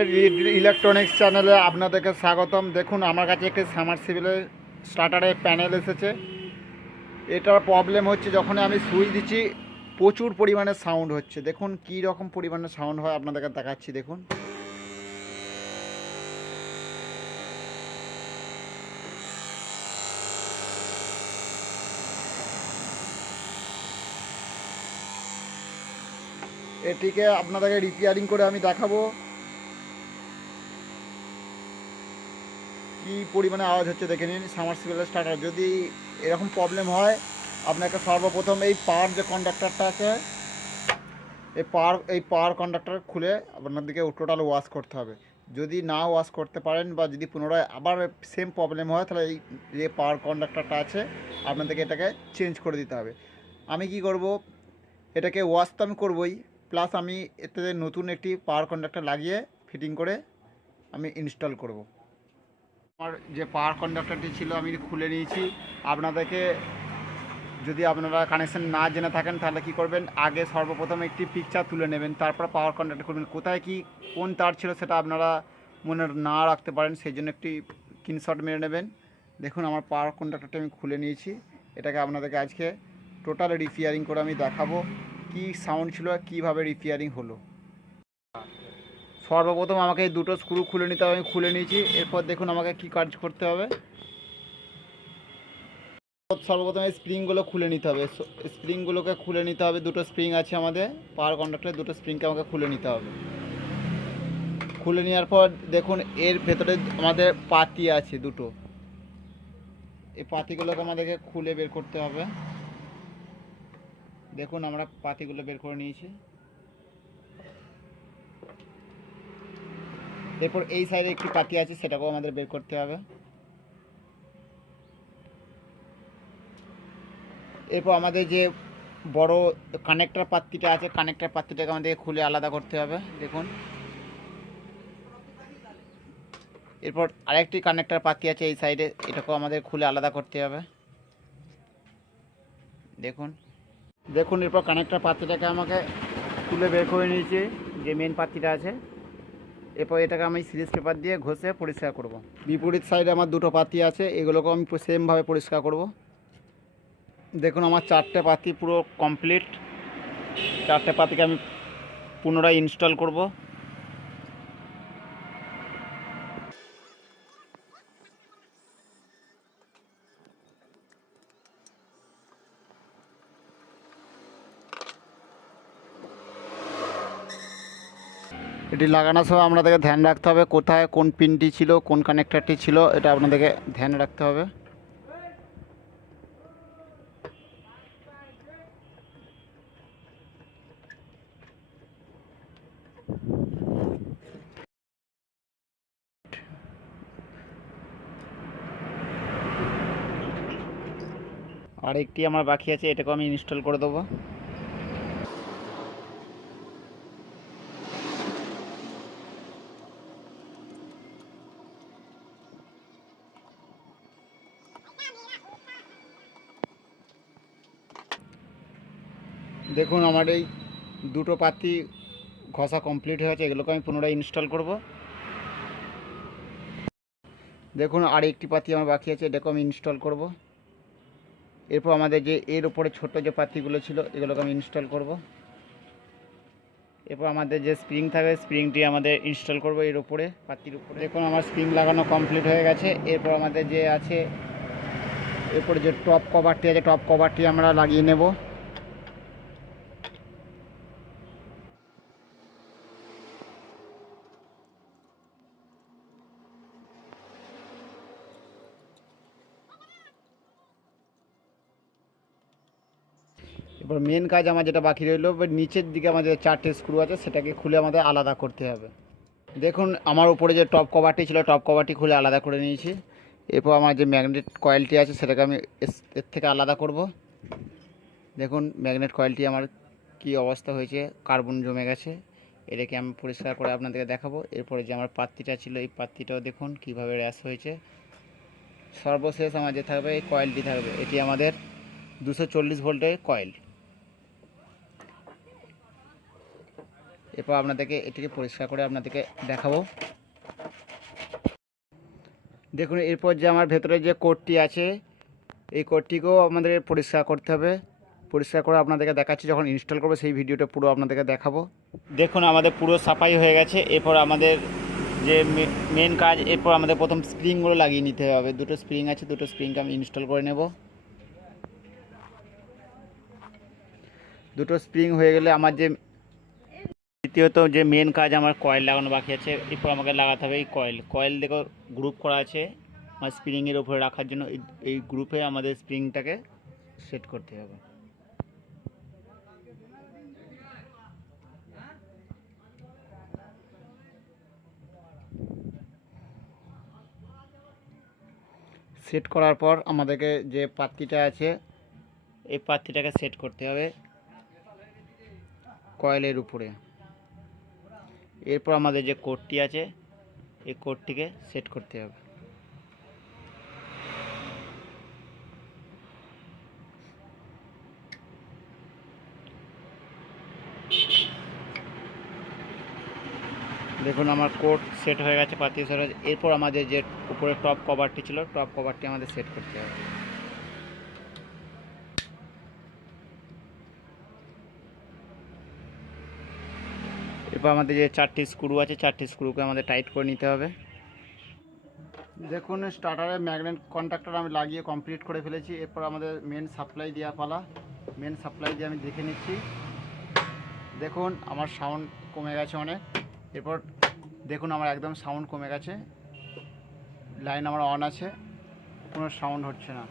আজকের ইলেকট্রনিক্স চ্যানেলে আপনাদেরকে স্বাগতম। দেখুন আমার কাছে একটি সাবমার্সিবলের স্টার্টারের প্যানেল এসেছে। এটার প্রবলেম হচ্ছে যখন আমি সুইচ দিচ্ছি প্রচুর পরিমাণে সাউন্ড হচ্ছে। দেখুন কী রকম পরিমাণে সাউন্ড হয় আপনাদেরকে দেখাচ্ছি। দেখুন এটিকে আপনাদেরকে রিপেয়ারিং করে আমি দেখাবো কী পরিমাণে আওয়াজ হচ্ছে। দেখে নিন সাবমার্সিবলের স্টার্টার যদি এরকম প্রবলেম হয় আপনাকে সর্বপ্রথম এই পাওয়ার যে কন্ডাক্টরটা আছে এই পাওয়ার কন্ডাক্টর খুলে আপনাদেরকে টোটাল ওয়াশ করতে হবে। যদি না ওয়াশ করতে পারেন বা যদি পুনরায় আবার সেম প্রবলেম হয় তাহলে এই যে পাওয়ার কন্ডাক্টরটা আছে আপনাদেরকে এটাকে চেঞ্জ করে দিতে হবে। আমি কি করব, এটাকে ওয়াশ তো আমি করবই, প্লাস আমি এতে নতুন একটি পাওয়ার কন্ডাক্টর লাগিয়ে ফিটিং করে আমি ইনস্টল করব। আমার যে পাওয়ার কন্ডাক্টরটি ছিল আমি খুলে নিয়েছি। আপনাদেরকে যদি আপনারা কানেকশান না জেনে থাকেন তাহলে কী করবেন, আগে সর্বপ্রথম একটি পিকচার তুলে নেবেন, তারপর পাওয়ার কন্ডাক্ট করবেন। কোথায় কি কোন তার ছিল সেটা আপনারা মনে না রাখতে পারেন, সেই জন্য একটি স্ক্রিনশট মেরে নেবেন। দেখুন আমার পাওয়ার কন্ডাক্টরটা আমি খুলে নিয়েছি। এটাকে আপনাদেরকে আজকে টোটাল রিপেয়ারিং করে আমি দেখাবো কি সাউন্ড ছিল, কীভাবে রিপেয়ারিং হলো। সর্বপ্রথম আমাকে এই দুটো স্ক্রু খুলে নিতে হবে, আমি খুলে নিয়েছি। এরপর দেখুন আমাকে কি কাজ করতে হবে। সর্বপ্রথম এই স্প্রিংগুলো খুলে নিতে হবে। স্প্রিংগুলোকে খুলে নিতে হবে। দুটো স্প্রিং আছে আমাদের পাওয়ার কন্ডাক্টরে, দুটো স্প্রিংকে আমাকে খুলে নিতে হবে। খুলে নেওয়ার পর দেখুন এর ভেতরে আমাদের পাতি আছে দুটো, এই পাতিগুলোকে আমাদেরকে খুলে বের করতে হবে। দেখুন আমরা পাতিগুলো বের করে নিয়েছি। এরপর এই সাইডে একটি পাতি আছে, সেটাকেও আমাদের বের করতে হবে। এরপর আমাদের যে বড় কানেক্টর পাত্তিটা আছে, কানেক্টর পাত্তিটাকে আমাদের খুলে আলাদা করতে হবে। দেখুন এরপর আরেকটি কানেক্টর পাত্তি আছে এই সাইডে, এটাকেও আমাদের খুলে আলাদা করতে হবে। দেখুন দেখুন এরপর কানেক্টর পাত্তিটাকে আমাকে খুলে বের করে নিয়েছি, যে মেন পাত্তিটা আছে। এরপর এটাকে আমি সিরিজ পেপার দিয়ে ঘষে পরিষ্কার করব। বিপরীত সাইডে আমার দুটো পাতি আছে, এগুলোকেও আমি সেমভাবে পরিষ্কার করব। দেখুন আমার চারটে পাতি পুরো কমপ্লিট। চারটে পাতিকে আমি পুনরায় ইনস্টল করব। এটি লাগানোর সময় আপনাদেরকে ধ্যান রাখতে হবে কোথায় কোন পিনটি ছিল, কোন কানেক্টরটি ছিল, এটা আপনাদেরকে ধ্যান রাখতে হবে। আর একটি আমার বাকি আছে, এটাকেও আমি ইনস্টল করে দেবো। দেখুন আমার এই দুটো পাতি ঘষা কমপ্লিট হয়েছে, এগুলোকে আমি পুনরায় ইনস্টল করব। দেখুন আর একটি পাতি আমার বাকি আছে, এটাকে আমি ইনস্টল করব। এরপর আমাদের যে এর উপরে ছোট যে পাতিগুলো ছিল এগুলোকে আমি ইনস্টল করব। এরপর আমাদের যে স্প্রিং থাকে স্প্রিংটি আমাদের ইনস্টল করব এর উপরে, পাতির উপরে। দেখুন আমার স্প্রিং লাগানো কমপ্লিট হয়ে গেছে। এরপর আমাদের যে আছে এরপরে যে টপ কভারটি আছে, টপ কভারটি আমরা লাগিয়ে নেব। এবার মেন কাজ আমার যেটা বাকি রইল, নিচের দিকে আমাদের চারটে স্ক্রু আছে, সেটাকে খুলে আমাদের আলাদা করতে হবে। দেখুন আমার উপরে যে টপ কভারটি ছিল টপ কভারটি খুলে আলাদা করে নিয়েছি। এরপর আমার যে ম্যাগনেট কয়েলটি আছে সেটাকে আমি এর থেকে আলাদা করব। দেখুন ম্যাগনেট কয়েলটি আমার কি অবস্থা হয়েছে, কার্বন জমে গেছে। এটাকে আমি পরিষ্কার করে আপনাদেরকে দেখাবো। এরপরে যে আমার পাত্তিটা ছিল এই পাত্তিটাও দেখুন কিভাবে র্যাশ হয়েছে। সর্বশেষ আমার যে থাকবে এই কয়েলটি থাকবে, এটি আমাদের 240 ভোল্টের কয়েল। এরপর আপনাদেরকে এটিকে পরিষ্কার করে আপনাদেরকে দেখাবো। দেখুন এরপর যে আমার ভেতরে যে কোডটি আছে এই কোডটিকেও আমাদের পরিষ্কার করতে হবে। পরিষ্কার করে আপনাদেরকে দেখাচ্ছি, যখন ইনস্টল করবো সেই ভিডিওটা পুরো আপনাদেরকে দেখাবো। দেখুন আমাদের পুরো সাফাই হয়ে গেছে। এরপর আমাদের যে মেন কাজ, এরপর আমাদের প্রথম স্প্রিংগুলো লাগিয়ে নিতে হবে। দুটো স্প্রিং আছে, দুটো স্প্রিংকে আমি ইনস্টল করে নেব। দুটো স্প্রিং হয়ে গেলে আমার যে দ্বিতীয়ত যে মেন কাজ, আমার কয়েল লাগানো বাকি আছে। এরপর আমাকে লাগাতে হবে এই কয়েল দেখো গ্রুপ করা আছে আমার স্প্রিংয়ের উপরে রাখার জন্য। এই গ্রুপে আমাদের স্প্রিংটাকে সেট করতে হবে। সেট করার পর আমাদেরকে যে পাত্তিটা আছে এই পাত্তিটাকে সেট করতে হবে কয়েলের উপরে। এরপর আমাদের যে কোডটি আছে এই কোডটিকে সেট করতে হবে। দেখুন আমার কোড সেট হয়ে গেছে পাতি সরে। এরপর আমাদের যে উপরে টপ কভারটি ছিল, টপ কভারটি আমাদের সেট করতে হবে। এরপর আমাদের যে 4টি স্ক্রু আছে 4টি স্ক্রুকে আমাদের টাইট করে নিতে হবে। দেখুন স্টার্টারের ম্যাগনেট কন্ট্যাক্টর আমি লাগিয়ে কমপ্লিট করে ফেলেছি। এরপর আমাদের মেন সাপ্লাই দেওয়া পালা। মেন সাপ্লাই দিয়ে আমি দেখে নিচ্ছি। দেখুন আমার সাউন্ড কমে গেছে অনেক। এরপর দেখুন আমার একদম সাউন্ড কমে গেছে, লাইন আমার অন আছে, কোনো সাউন্ড হচ্ছে না।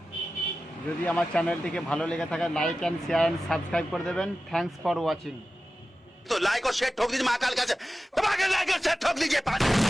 যদি আমার চ্যানেলটিকে ভালো লেগে থাকে like and share and subscribe করে দেবেন। Thanks for watching. तो लाइक और शेयर ठोक दीजिए महाकाल का से, लाइक और शेयर ठोक दीजिए।